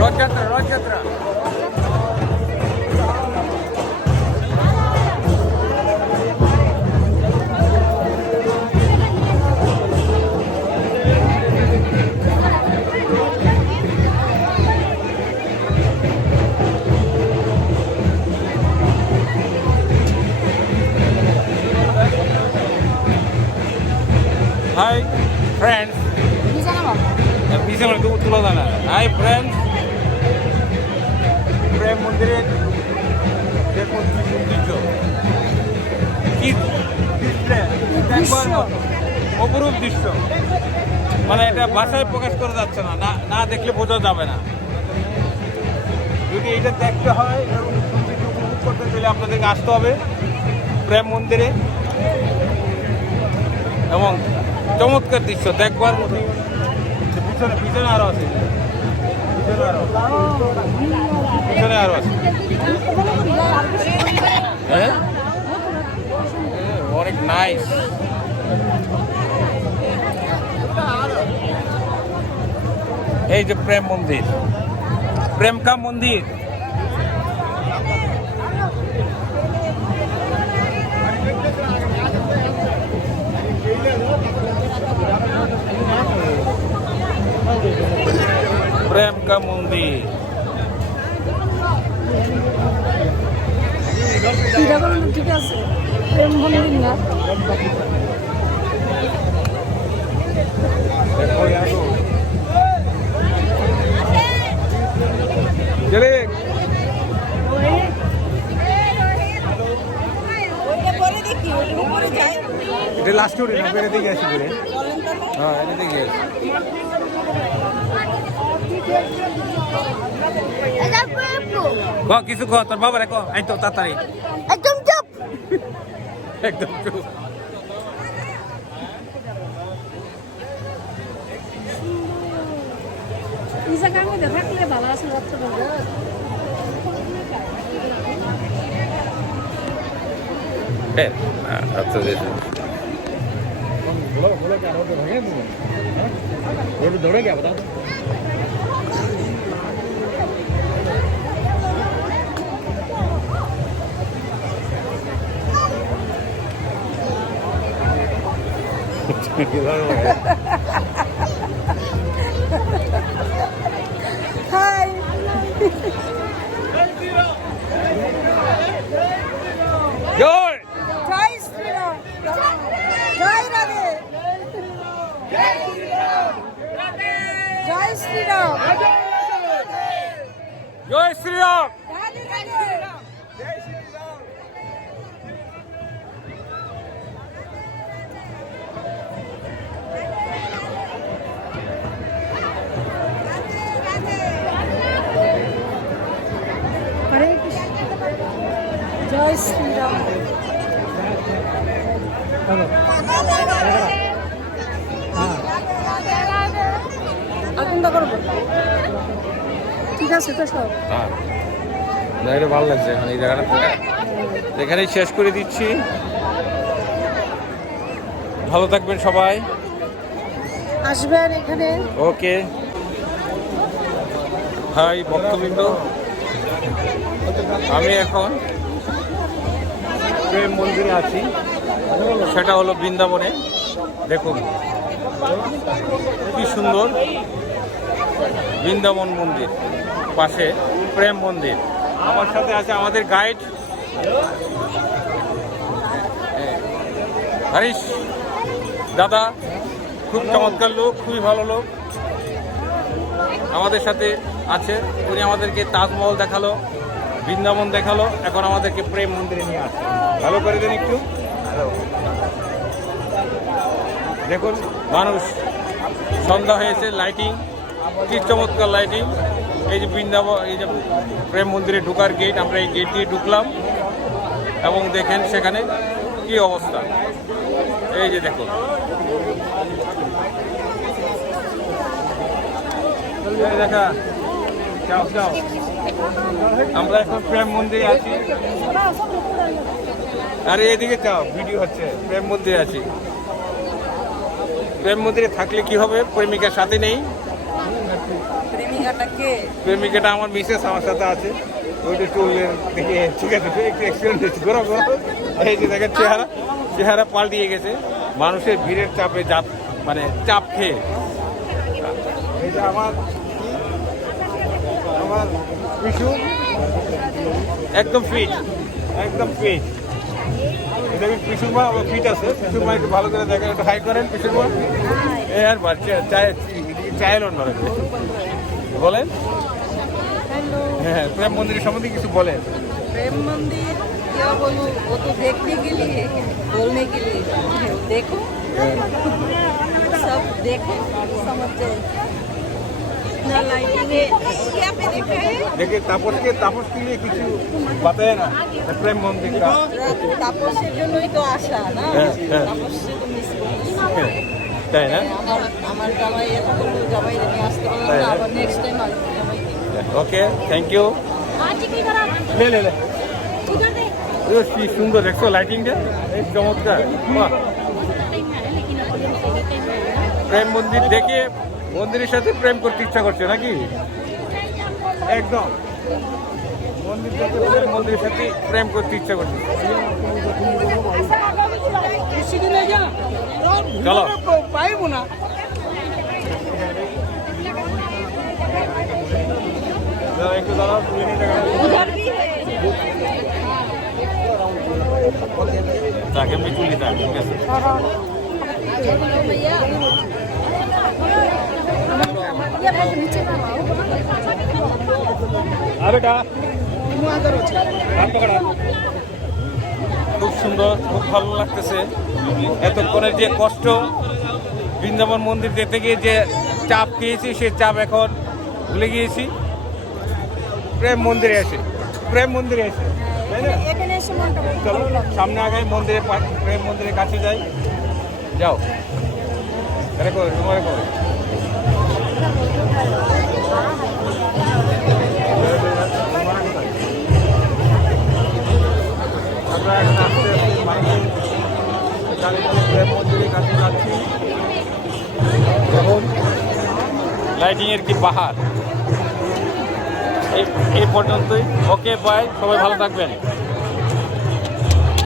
Rathyatra Rathyatra. Hi friends, বিছানা তুলো দানা। হাই ফ্রেন্ডস, প্রেম মন্দিরে দেখুন কি সৌন্দর্য, কি অপরূপ দৃশ্য। মানে এটা ভাষায় প্রকাশ করা যাচ্ছে না, না দেখলে বোঝা যাবে না। যদি এটা দেখতে হয় এবং সৌন্দর্য উপভোগ করতে চাইলে আপনাদেরকে আসতে হবে প্রেম মন্দিরে। এবং চমৎকার দৃশ্য দেখবার মতো। পিছনে পিছনে আরো আছে, পিছনে আরো আছে। হ্যাঁ, অনেক নাইস। এই যে প্রেম মন্দির, প্রেম কা মন্দির। প্রেম কা মন্দির। ঠিক আছে, প্রেম মন্দির না। লাস্ট দিকে গেছি বলে। হ্যাঁ, এটা দিকে কিছু কো তোর বাবা রে, এই তো তাড়াতাড়ি। একদম চুপ, একদম চুপ। ইসা কাম মধ্যে থাকলে ভালো আছে। আচ্ছা दौड़े क्या बता। হাই, জয় জয় শ্রীরাম, জয় রাধে, জয় শ্রীরাম, জয় শ্রীরাম। রাধে রাধে। হরে কৃষ্ণ, জয় শ্রীরাম। ঠিক আছে তো সব। হ্যাঁ, এটা ভালো লাগছে। এখন এই জায়গাটা এখানেই শেষ করে দিচ্ছি। ভালো থাকবেন সবাই, আসবেন এখানে। ওকে। হাই ভক্তবৃন্দ, আমি এখন প্রেম মন্দিরে আছি, সেটা হলো বৃন্দাবনে। দেখুন কি সুন্দর বৃন্দাবন মন্দির, পাশে প্রেম মন্দির। আমার সাথে আছে আমাদের গাইড হরিশ দাদা, খুব চমৎকার লোক, খুবই ভালো লোক। আমাদের সাথে আছে, উনি আমাদেরকে তাজমহল দেখালো, বৃন্দাবন দেখালো, এখন আমাদেরকে প্রেম মন্দিরে নিয়ে আসছে। ভালো করে দেন একটু। দেখুন মানুষ, সন্ধ্যা হয়েছে, লাইটিং কি চমৎকার লাইটিং। এই যে বৃন্দাবন, এই যে প্রেম মন্দিরে ঢোকার গেট, আমরা এই গেট দিয়ে ঢুকলাম এবং দেখেন সেখানে কি অবস্থা। এই যে দেখুন, দেখা যাও যাও। আমরা এখন প্রেম মন্দিরে আছি। আরে এদিকে যাও, ভিডিও হচ্ছে। প্রেম মন্দিরে আছি। প্রেম মন্দিরে থাকলে কি হবে, প্রেমিকার সাথে নেই, প্রেমিকাটা আমার মিসেস আমার সাথে আছে। ওইটা চুলের দেখে ঠিক আছে, একটু এক্সিডেন্ট হয়েছে, ঘোরা ঘোরা। এই যে দেখেন চেহারা পাল্টিয়ে গেছে মানুষের ভিড়ের চাপে, মানে চাপ খেয়ে। এই যে আমার পিছু একদম ফিট, একদম ফিট। দেখবেন পিছুর মা ফিট আছে, পিছুর মা একটু ভালো করে দেখেন, একটু হাই করেন পিছুর মা। এই আর চাইলেন না বলেন। হ্যাঁ, প্রেম মন্দিরের সম্বন্ধে কিছু বলেন। प्रेम मंदिर क्या बोलूं, वो तो देखने के लिए, बोलने के लिए। देखो, सब देखो, समझ जाए। इतना लाइटिंग है, क्या पे देखा है? देखिए तापस के लिए कुछ बताए ना प्रेम मंदिर का। তাপসের জন্যই তো আশা না, হ্যাঁ, হ্যাঁ। তাপসে তো মিস করি। তাই না? আমার জামাই এতগুলো জামাই নিয়ে আসতে পারলাম তাই না, না? আবার নেক্সট টাইম আর জামাই ওকে, থ্যাংক ইউ। লে কি সুন্দর দেখছো লাইটিংটা, এই চমৎকার। বাহ, প্রেম মন্দির দেখে মন্দিরের সাথে প্রেম করতে ইচ্ছা করছে নাকি? একদম মন্দির দেখে মন্দিরের সাথে প্রেম করতে ইচ্ছা করছে। চলো পাইব না। একটু দাঁড়াও, তাকে আমি তুলি থাক, ঠিক আছে। খুব সুন্দর, খুব ভালো লাগতেছে। এতক্ষণের যে কষ্ট, বৃন্দাবন মন্দির দেখতে গিয়ে যে চাপ পেয়েছি, সে চাপ এখন ভুলে গিয়েছি। প্রেম মন্দিরে এসে তাই না? চলো সামনে আগে মন্দিরে, প্রেম মন্দিরের কাছে যাই। যাও, তোমার করো। আমরা এখন আস্তে প্রেম মন্দিরের কাছে যাচ্ছি। দেখুন লাইটিংয়ের কি বাহার। এই পর্যন্তই। ওকে, বাই, সবাই ভালো থাকবেন।